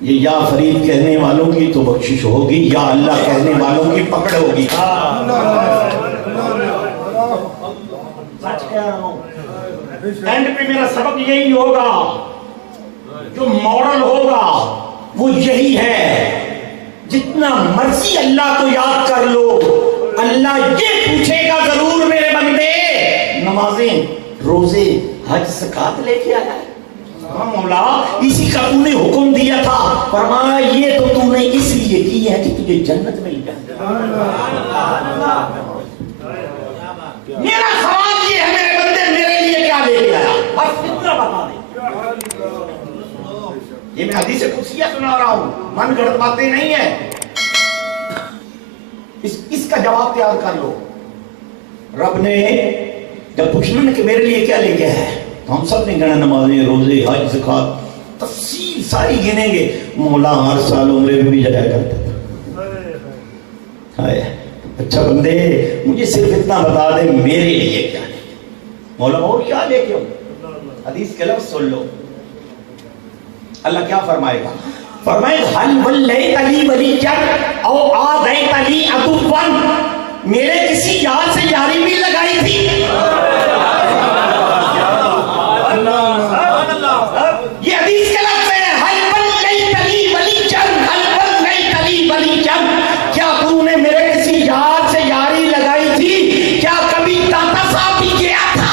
یہ یا فرید کہنے والوں کی تو بخشش ہوگی، یا اللہ کہنے والوں کی پکڑ ہوگی۔ سچ کہہ رہا ہوں، اینڈ پہ میرا سبق یہی ہوگا، جو ماڈل ہوگا وہ یہی ہے۔ جتنا مرضی اللہ کو یاد کر لو، اللہ یہ پوچھے گا ضرور میرے بندے نمازیں، روزے، حج، زکات لے کے آیا ہے؟ ہاں مولا، اسی کا تو نے حکم دیا تھا، فرمایا یہ تو نے اس لیے کی ہے کہ تجھے جنت مل جائے۔ میرا سوال یہ ہے میرے بندے، میرے لیے کیا لے کے آیا؟ بس اتنا بتا دیں۔ یہ میں حدیث قدسیہ سنا رہا ہوں، من گھڑت باتیں نہیں ہیں۔ اس کا جواب تیار کر لو۔ رب نے جب پوچھنا کہ میرے لیے کیا لے کے ہے، تو ہم سب نے گنا نمازیں، روزے، حج، زکات، تفصیل ساری گنیں گے۔ مولا ہر سال عمرے میں بھی جایا کرتا تھا۔ اچھا بندے، مجھے صرف اتنا بتا دے میرے لیے کیا لے کے؟ مولا اور کیا لے کے ہو؟ حدیث کے لفظ سن لو، اللہ کیا فرمائے گا؟ فرمائے حل ولیت لی ولیًا او آذیت لی عدواً، میرے کسی یار سے یاری بھی لگائی تھی؟ یہ حدیث کے لفظ ہے، حل ولیت لی ولیًا، حل ولیت لی ولیًا، کیا تو نے میرے کسی یار سے یاری لگائی تھی؟ کیا کبھی داتا صاحب بھی گیا تھا؟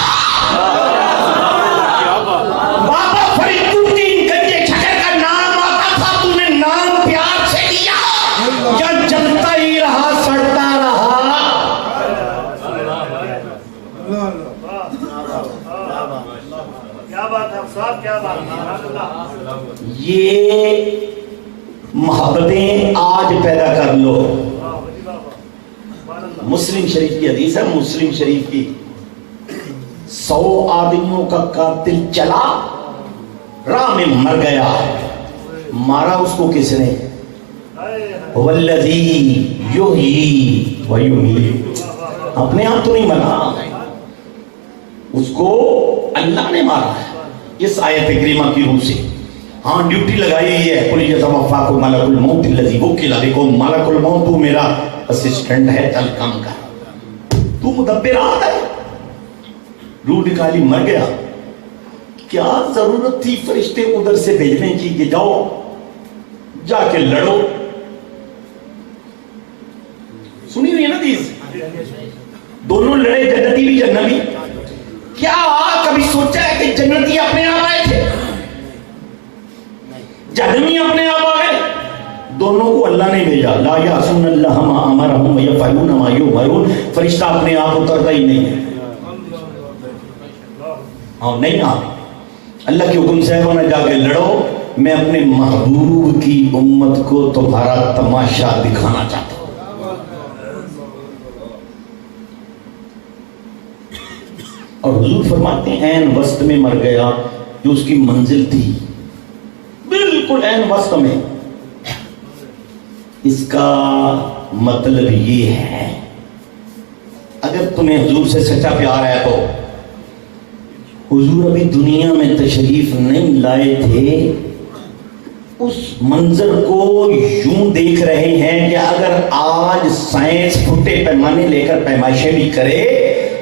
یہ محبتیں آج پیدا کر لو۔ مسلم شریف کی حدیث ہے، مسلم شریف کی، 100 آدمیوں کا قاتل چلا، راہ میں مر گیا، مارا اس کو کس نے؟ والذی یحیی و یمیت، اپنے آپ تو نہیں مرا، اس کو اللہ نے مارا ہے اس آیت کریمہ کی روح سے۔ ہاں ڈیوٹی لگائی ہوئی ہے، قل یتوفاکم ملک الموت الذی وکل بکم، ملک الموت تو میرا اسسٹنٹ ہے، چل کام کر، تو مدبرات ہے۔ روح نکالی، مر گیا، کیا ضرورت تھی فرشتے ادھر سے بھیجنے کی کہ جاؤ جا کے لڑو؟ سنی ہوئی ہے نا حدیث، دونوں لڑے، جنتی بھی جنتی۔ کیا کبھی سوچا ہے کہ جنتی اپنے آپ آئے تھے؟ جہنمی اپنے آپ آئے؟ دونوں کو اللہ نے بھیجا، لا یعصون اللہ ما امرهم ویفعلون ما یؤمرون، فرشتہ اپنے آپ اترتا ہی نہیں ہے۔ ہاں نہیں، اللہ کے حکم سے ہونا، جا کے لڑو، میں اپنے محبوب کی امت کو تمہارا تماشا دکھانا چاہتا ہوں۔ اور حضور فرماتے ہیں عین وسط میں مر گیا، جو اس کی منزل تھی، بالکل عین وسط میں۔ اس کا مطلب یہ ہے، اگر تمہیں حضور سے سچا پیار ہے تو حضور ابھی دنیا میں تشریف نہیں لائے تھے، اس منظر کو یوں دیکھ رہے ہیں کہ اگر آج سائنس پھٹے پیمانے لے کر پیمائشیں بھی کرے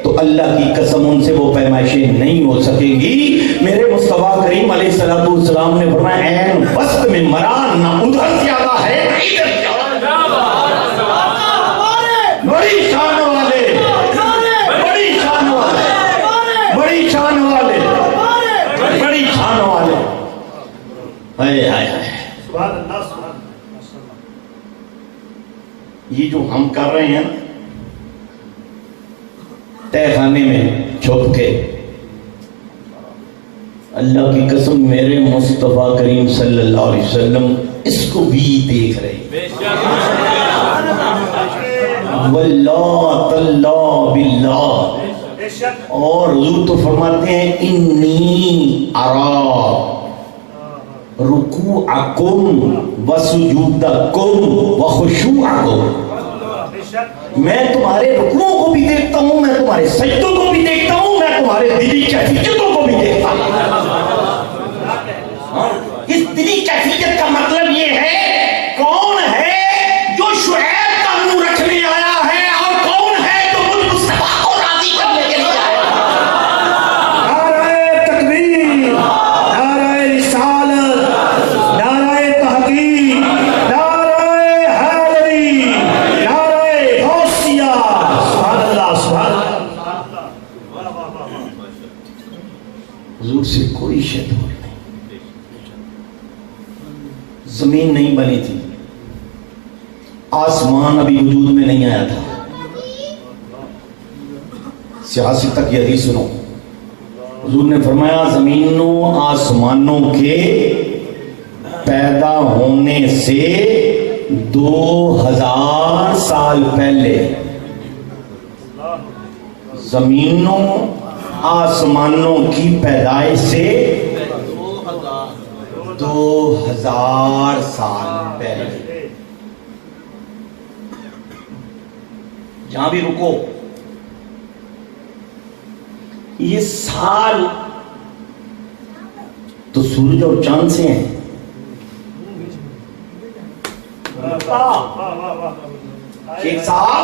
تو اللہ کی قسم ان سے وہ پیمائشیں نہیں ہو سکیں گی۔ میرے مصطفیٰ کریم علیہ السلام نے فرمایا عین وسط میں مرا، نہ ادھر زیادہ ہے نہ ادھر زیادہ۔ بڑی شان والے، بڑی شان والے، بڑی شان والے، بڑی شان والے، ہائے ہائے ہائے۔ یہ جو ہم کر رہے ہیں نا تہ خانے میں چھپ کے، اللہ کی قسم میرے مصطفیٰ کریم صلی اللہ علیہ وسلم اس کو بھی دیکھ رہے، واللہ تاللہ باللہ۔ اور حضور تو فرماتے ہیں انی ارا رکوعکم وسجودکم وخشوعکم، میں تمہارے رکوعوں کو بھی دیکھتا ہوں، میں تمہارے سجدوں کو بھی دیکھتا ہوں، میں تمہارے دلی کیفیتوں کو بھی دیکھتا ہوں۔ اس دلی کیفیت کا مطلب یہ حضور سے کوئی شے دور نہیں. زمین نہیں بنی تھی, آسمان ابھی وجود میں نہیں آیا تھا. سیاسی تک یہ حدیث سنو, حضور نے فرمایا زمینوں آسمانوں کے پیدا ہونے سے 2000 سال پہلے, زمینوں آسمانوں کی پیدائش سے 2000 سال پہلے. جہاں بھی رکو, یہ سال تو سورج اور چاند سے ہیں. ایک صاحب,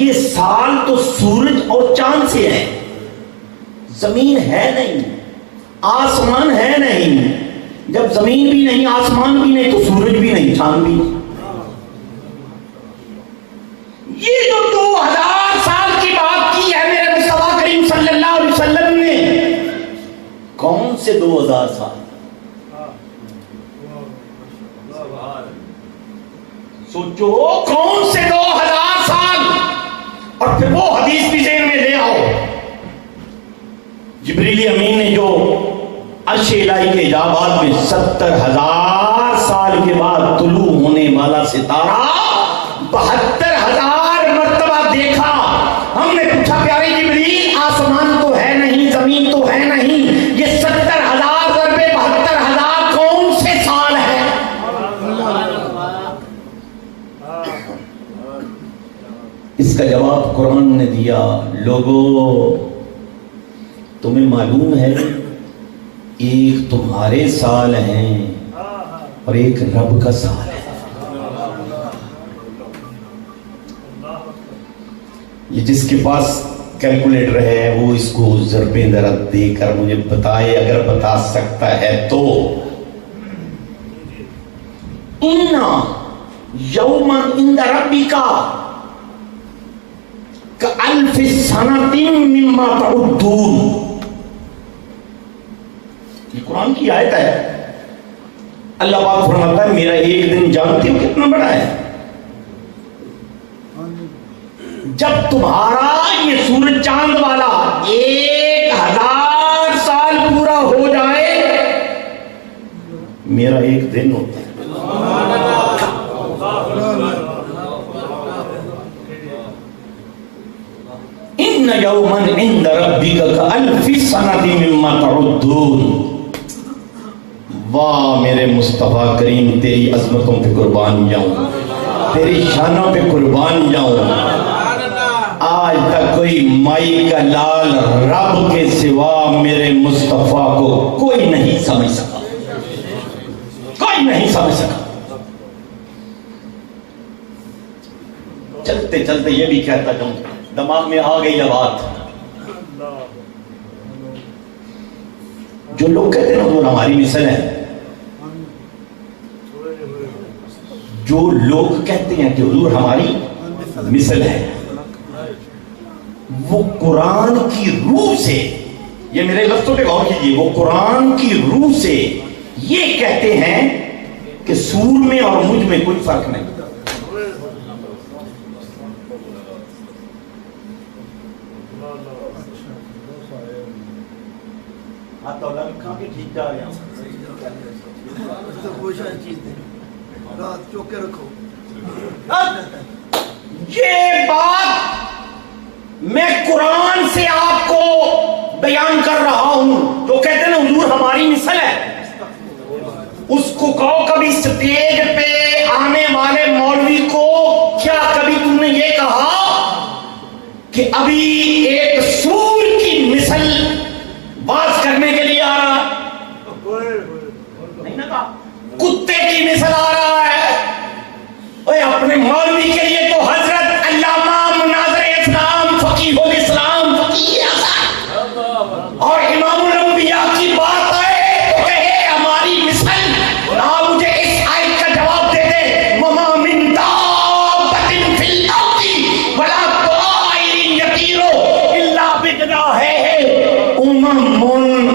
یہ سال تو سورج اور چاند سے ہیں. زمین ہے نہیں, آسمان ہے نہیں. جب زمین بھی نہیں, آسمان بھی نہیں, تو سورج بھی نہیں, چاند بھی نہیں. یہ جو 2000 سال کی بات کی ہے میرے مصطفیٰ کریم صلی اللہ علیہ وسلم نے, کون سے 2000 سال؟ سوچو کون سے 2000 سال. اور پھر وہ حدیث بھی ذہن میں لے آؤ, جبریل امین نے جو عرش الہی کے اجابات میں 70,000 سال کے بعد طلوع ہونے والا ستارہ 72,000 مرتبہ دیکھا. ہم نے پوچھا پیارے جبریل آسمان تو ہے نہیں, زمین تو ہے نہیں, یہ 70,000 ضرب 72,000 کون سے سال ہے؟ اس کا جواب قرآن نے دیا, لوگوں تمہیں معلوم ہے ایک تمہارے سال ہیں اور ایک رب کا سال ہے. یہ جس کے پاس کیلکولیٹر ہے وہ اس کو ضرب درد دے کر مجھے بتائے, اگر بتا سکتا ہے تو. اِنَّ یَوْمًا عِنْدَ رَبِّکَ کَأَلْفِ سَنَةٍ مِّمَّا تَعُدُّونَ. یہ قرآن کی آیت ہے. اللہ پاک فرماتا ہے میرا ایک دن جانتے ہو کتنا بڑا ہے؟ جب تمہارا یہ سورج چاند والا 1000 سال پورا ہو جائے, میرا ایک دن ہوتا ہے. ان یوما عند ربک کالف سنۃ مما تعدون. واہ میرے مصطفیٰ کریم, تیری عظمتوں پہ قربان جاؤں, تیری شانوں پہ قربان جاؤں. آج تک کوئی مائی کا لال رب کے سوا میرے مصطفیٰ کو کوئی نہیں سمجھ سکا, کوئی نہیں سمجھ سکا. چلتے چلتے یہ بھی کہتا جاؤں, دماغ میں آ گئی یہ بات. جو لوگ کہتے ہیں نا وہ ہماری مثل ہے, جو لوگ کہتے ہیں کہ حضور ہماری مثل ہے, وہ قرآن کی روح سے, یہ میرے لفظوں پہ غور کیجیے, وہ قرآن کی روح سے یہ کہتے ہیں کہ سور میں اور مجھ میں کوئی فرق نہیں. ٹھیک جا رہے ہیں یہ بات میں قرآن سے آپ کو بیان کر رہا ہوں. جو کہتے ہیں نا حضور ہماری مثل ہے, اس کو کہو کبھی سٹیج پہ آنے والے مولوی کو کیا کبھی تم نے یہ کہا کہ ابھی ایک سور کی مثل بات کرنے کے لیے آ رہا ہے؟ نہیں نا کہا. کتے کی مثل آ رہا ہے. اوے اپنے مولوی کے لیے تو حضرت علامہ مناظر اسلام فقیہ الاسلام فقیہ اعظم اور امام الانبیاء کی بات آئے تو کہے ہماری مثل. مجھے اس آیت کا جواب دے دے, وما من دابۃ فی الارض ولا طائر یطیر الا بجناحیہ امم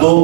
2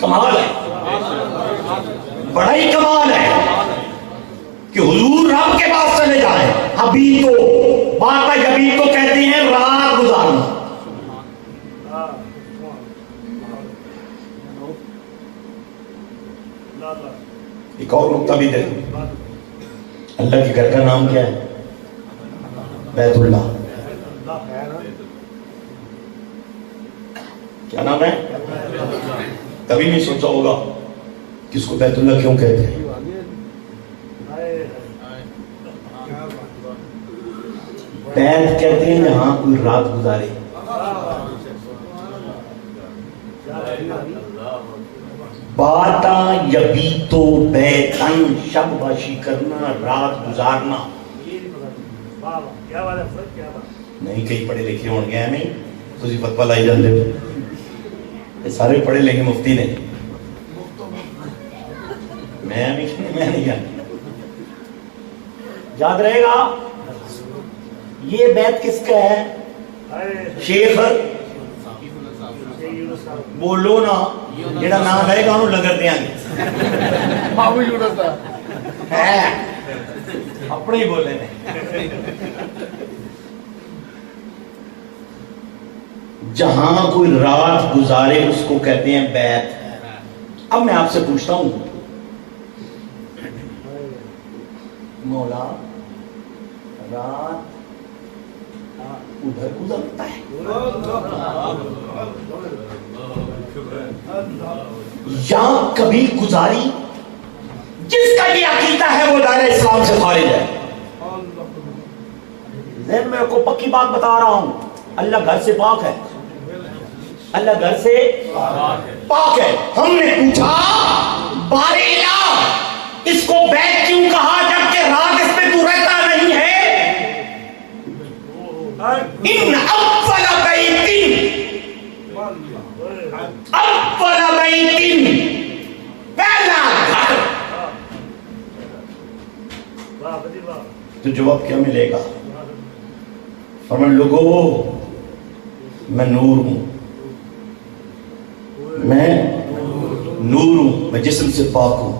کمال ہے، بڑا ہی کمال ہے کہ حضور رب کے پاس چلے جائیں. ابھی تو بات ہے، ابھی تو کہتے ہیں رات گزارنا. ایک اور نقطہ بھی دے دوں، اللہ کے گھر کا نام کیا ہے؟ بیت اللہ. کیا نام ہے؟ کبھی نہیں سوچا ہوگا کہ اس کو بیت اللہ کیوں کہتے ہیں. بیت کہتے ہیں جہاں کوئی رات گزارے. باتا یبیتو بیتن، شب باشی کرنا، رات گزارنا. نہیں کئی پڑھے لکھے ہون گے نہیں تسی فتوی لائی جاندے ہو. یہ سارے پڑھے لکھے مفتی نے، میں نہیں جانتا. یاد رہے گا یہ بیت کس کا ہے؟ شیخ بولو نا، جڑا نام لائے گا انہوں لگر دیا گے. اپنے ہی بولے نے. جہاں کوئی رات گزارے اس کو کہتے ہیں بیت. اب میں آپ سے پوچھتا ہوں، مولا رات ادھر گزرتا ہے یا کبھی گزاری؟ جس کا یہ عقیدہ ہے وہ دائرہ اسلام سے خارج ہے. ذہن میں کو پکی بات بتا رہا ہوں، اللہ گھر سے پاک ہے، اللہ گھر سے پاک ہے. ہم نے پوچھا بارے الہ اس کو بیت کیوں کہا جبکہ رات اس میں تو رہتا نہیں ہے؟ ان اول بیت پہلا گھر. تو جواب کیا ملے گا؟ فرمان لوگوں میں نور ہوں، میں نور ہوں، میں جسم سے پاک ہوں،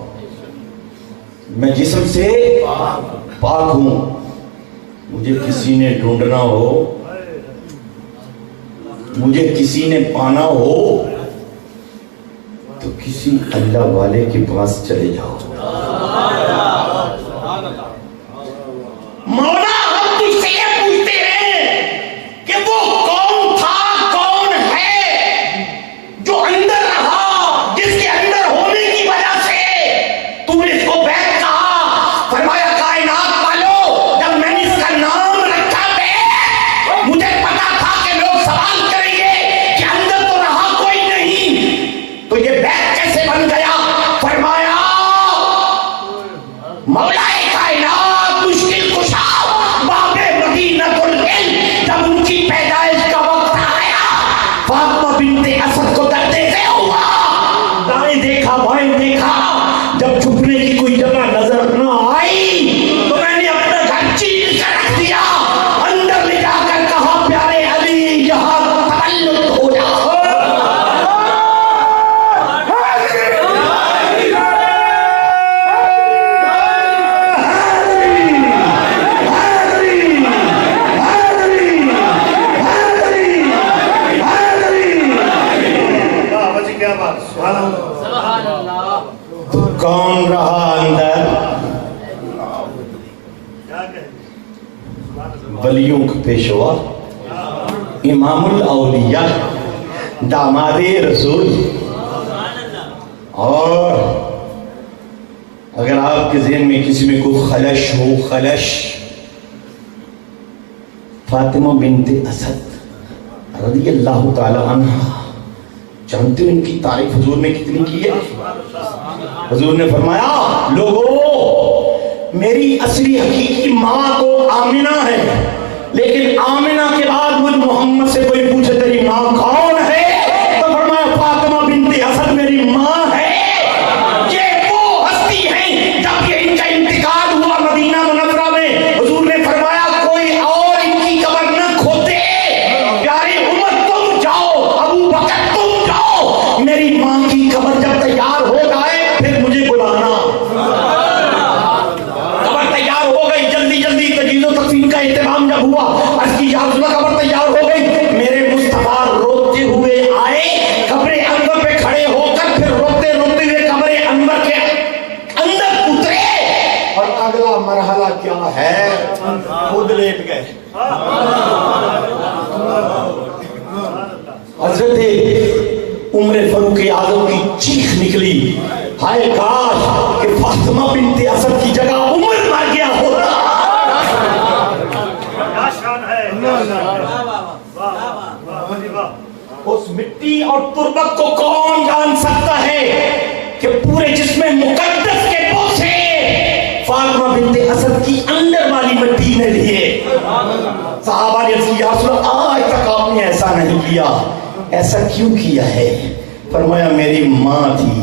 میں جسم سے پاک ہوں. مجھے کسی نے ڈھونڈنا ہو، مجھے کسی نے پانا ہو تو کسی اللہ والے کے پاس چلے جاؤ. مولا ہم تجھ سے یہ پوچھتے ہیں کہ وہ کون تھا، کون ہے جو اندر رہا، جس کے اندر ہونے کی وجہ سے تم نے اس کو بیت کہا. فرمایا کائنات والو، جب میں نے اس کا نام رکھا بیت، مجھے پتا تھا کہ لوگ سوال کریں گے کہ اندر تو رہا کوئی نہیں، تو یہ بیت کیسے بن گیا؟ فرمایا مولا کائنات مشکل کشا باب مدینۃ العلم، جب ان کی پیدائش کا وقت آیا فاطمہ بنت اسد کو درد سے ہوا، دائیں دیکھا بائیں دیکھا، جب چھپنے کی کوئی جگہ نظر نہ آئی تو میں نے اپنا گھر چیر کر رکھ دیا، اندر لے جا کر کہا پیارے علی یہاں تولد ہو جا. تو کون رہا اندر؟ ولیوں کا پیشوا، امام الاولیاء، داماد رسول. اور اگر آپ کے ذہن میں کسی میں کوئی خلش ہو، خلش، فاطمہ بنت اسد رضی اللہ تعالی عنہ، جانتے ہو ان کی تعریف حضور نے کتنی کی ہے؟ حضور نے فرمایا لوگوں میری اصلی حقیقی ماں تو آمنہ ہے، لیکن آمنہ کے بعد مجھ محمد سے کوئی پوچھے تیری ماں کون ہے تو فرمایا فاطمہ بنت اسد میری ماں ہے. یہ وہ ہستی ہیں جب یہ ان کا انتقال ہوا مدینہ منورہ میں، حضور نے فرمایا کوئی اور ان کی قبر نہ کھوتے، پیاری امت تم جاؤ، ابو بکر تم جاؤ، میری ماں کی قبر جب مرحلہ کیا ہے، خود لیٹ گئے. حضرت عمر فاروق اعظم کی چیخ نکلی، ہائے کاش کہ فاطمہ بنت اسد کی جگہ عمر مر گیا ہوتا. اس مٹی اور تربت کو کون جان سکتا ہے کہ پورے جسم مقدس کے بوسے فاطمہ بنت اسد کی اندر والی مٹی نے لیے. صحابہ نے یا رسول اللہ آج تک آپ نے ایسا نہیں کیا، ایسا کیوں کیا ہے؟ فرمایا میری ماں تھی،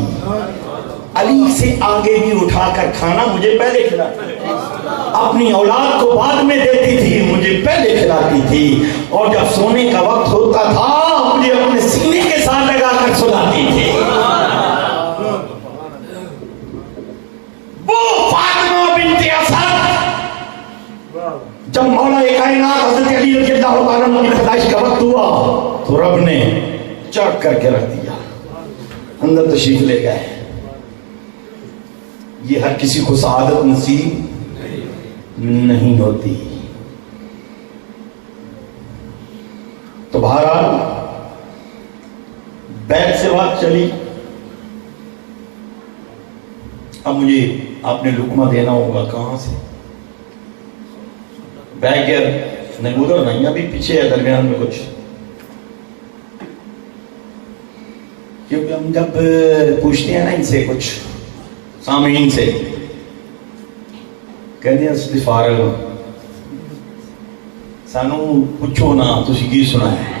علی سے آگے بھی اٹھا کر کھانا مجھے پہلے کھلاتی تھی، اپنی اولاد کو بعد میں دیتی تھی، مجھے پہلے کھلاتی تھی، اور جب سونے کا وقت ہوتا تھا مجھے اپنے سینے کے ساتھ لگا کر سلاتی تھی. وہ فاطمہ بنت اسد جب مولا کائنات حضرت علی رضی اللہ عنہ کی پیدائش کا وقت ہوا تو رب نے چاک کر کے رکھ دیا، اندر تشریف لے گئے. یہ ہر کسی کو سعادت نصیب نہیں ہوتی. تو بہرحال بیت سے بات چلی. اب مجھے آپ نے لقمہ دینا ہوگا کہاں سے؟ بیگ گئر نہیں، ادھر نہیں، ابھی پیچھے ہے درمیان میں کچھ. کیونکہ ہم جب پوچھتے ہیں نا ان سے کچھ سامعین سے، کہتے ہیں فارغ سانو پوچھو نا تسی کی سنا ہے.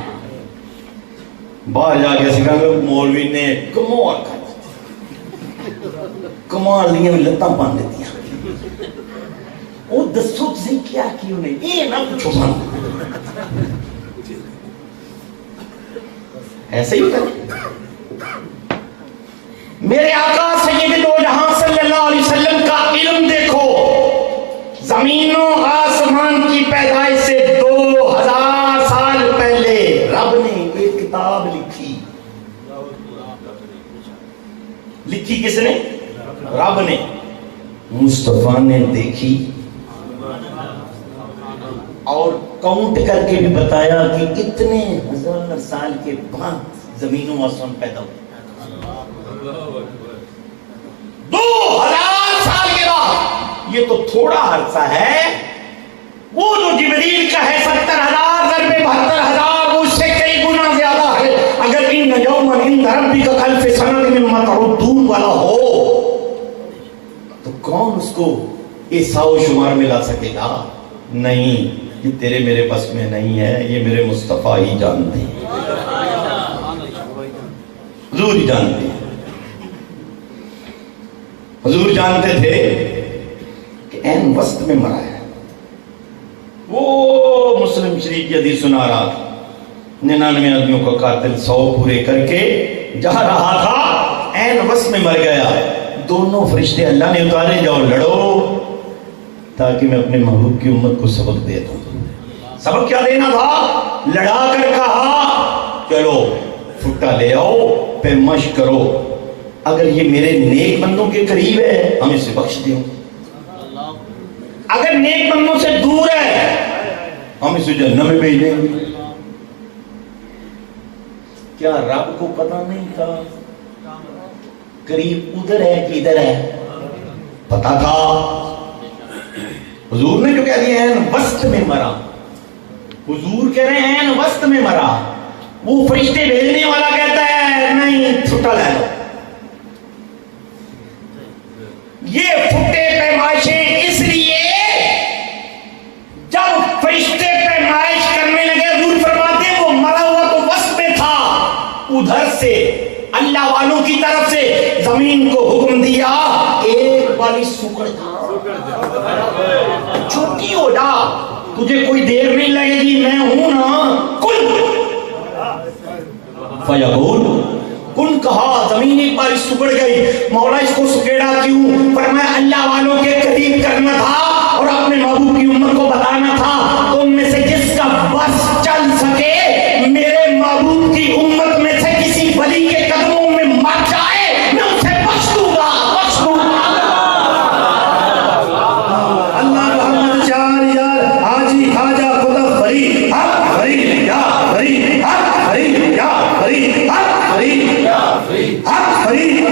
باہر جا کے اسی کہاں مولوی نے کمال کر دیتی، کمال دیاں لتاں پان دیتی ہیں. وہ دسو تسی کیا کیوں نہیں، یہ نہ پوچھو سانو. ایسے ہی ہوتا ہے. میرے آقا سید دو جہاں صلی اللہ علیہ وسلم کا علم دیکھو. زمین و آسمان کی پیدائش سے 2000 سال پہلے رب نے ایک کتاب لکھی. لکھی کس نے؟ رب نے. مصطفیٰ نے دیکھی اور کاؤنٹ کر کے بھی بتایا کہ کتنے ہزار سال کے بعد زمین و آسمان پیدا ہوئی. 2000 سال کے بعد. یہ تو تھوڑا عرصہ ہے. وہ جو جبریل کا ہے 70,000 ضرب 72,000 اس سے کئی گنا زیادہ ہے. اگر ان یوما عند ربک کالف سنۃ مما تعدون والا ہو تو کون اس کو حساب و شمار میں لا سکے گا؟ نہیں، یہ تیرے میرے بس میں نہیں ہے. یہ میرے مصطفیٰ ہی جانتے ہیں، حضور ہی جانتے ہیں. حضور جانتے تھے کہ این وسط میں مرا ہے. وہ مسلم شریف کی حدیث سنا رہا تھا، 99 آدمیوں کا قاتل 100 پورے کر کے جا رہا تھا، این وسط میں مر گیا. دونوں فرشتے اللہ نے اتارے، جاؤ لڑو تاکہ میں اپنے محبوب کی امت کو سبق دے دوں. سبق کیا دینا تھا؟ لڑا کر کہا چلو پھٹا لے آؤ پہ مشق کرو، اگر یہ میرے نیک بندوں کے قریب ہے ہم اسے بخش دیں، اگر نیک بندوں سے دور ہے ہم اسے جہنم میں بھیج دیں. کیا رب کو پتا نہیں تھا قریب ادھر ہے کہ ادھر ہے؟ پتا تھا. حضور نے جو کہہ دیا ہے وسط میں مرا، حضور کہہ رہے ہیں وسط میں مرا. وہ فرشتے بھیجنے والا کہتا ہے نہیں چھٹا لے لو. یہ پھٹے پیمائشیں اس لیے جب فرشتے پیمائش کرنے لگے، حضور فرماتے ہیں وہ مرا ہوا تو وسط میں تھا. ادھر سے اللہ والوں کی طرف سے زمین کو حکم دیا ایک والی سکڑ تھا، چھوٹی ہو جا، تجھے کوئی دیر نہیں لگے گی، میں ہوں نا. کن فیقول، کن کہا، زمین ایک بار سکڑ گئی. مولا اس کو سکیڑا کیوں؟ فرمایا اللہ والوں کے قریب کرنا تھا اور اپنے محبوب کی امت کو بتانا تھا. تم میں سے جس کا بس چل سکے میرے محبوب کی امت میں سے کسی ولی کے قدموں میں مر جائے میں اسے بخش دوں گا، بخش دوں گا. اللہ حق فریق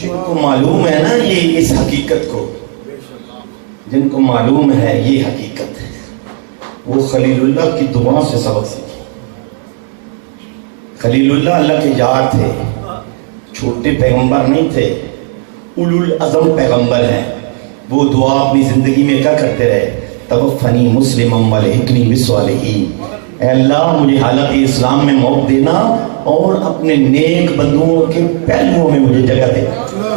جن کو معلوم ہے نا یہ اس حقیقت کو، جن کو معلوم ہے یہ حقیقت ہے، وہ خلیل اللہ کی دعا سے سبق سیکھے۔ خلیل اللہ اللہ کے یار تھے، چھوٹے پیغمبر نہیں تھے، اولو العزم پیغمبر ہیں۔ وہ دعا اپنی زندگی میں کیا کرتے رہے؟ توفنی مسلما والحقنی بالصالحین، اے اللہ مجھے حالت اسلام میں موت دینا اور اپنے نیک بندوں کے پہلوؤں میں مجھے جگہ دینا،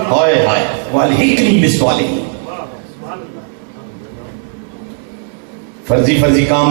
ہائے ہائے، والحقنی بالصالحین۔ فرضی کام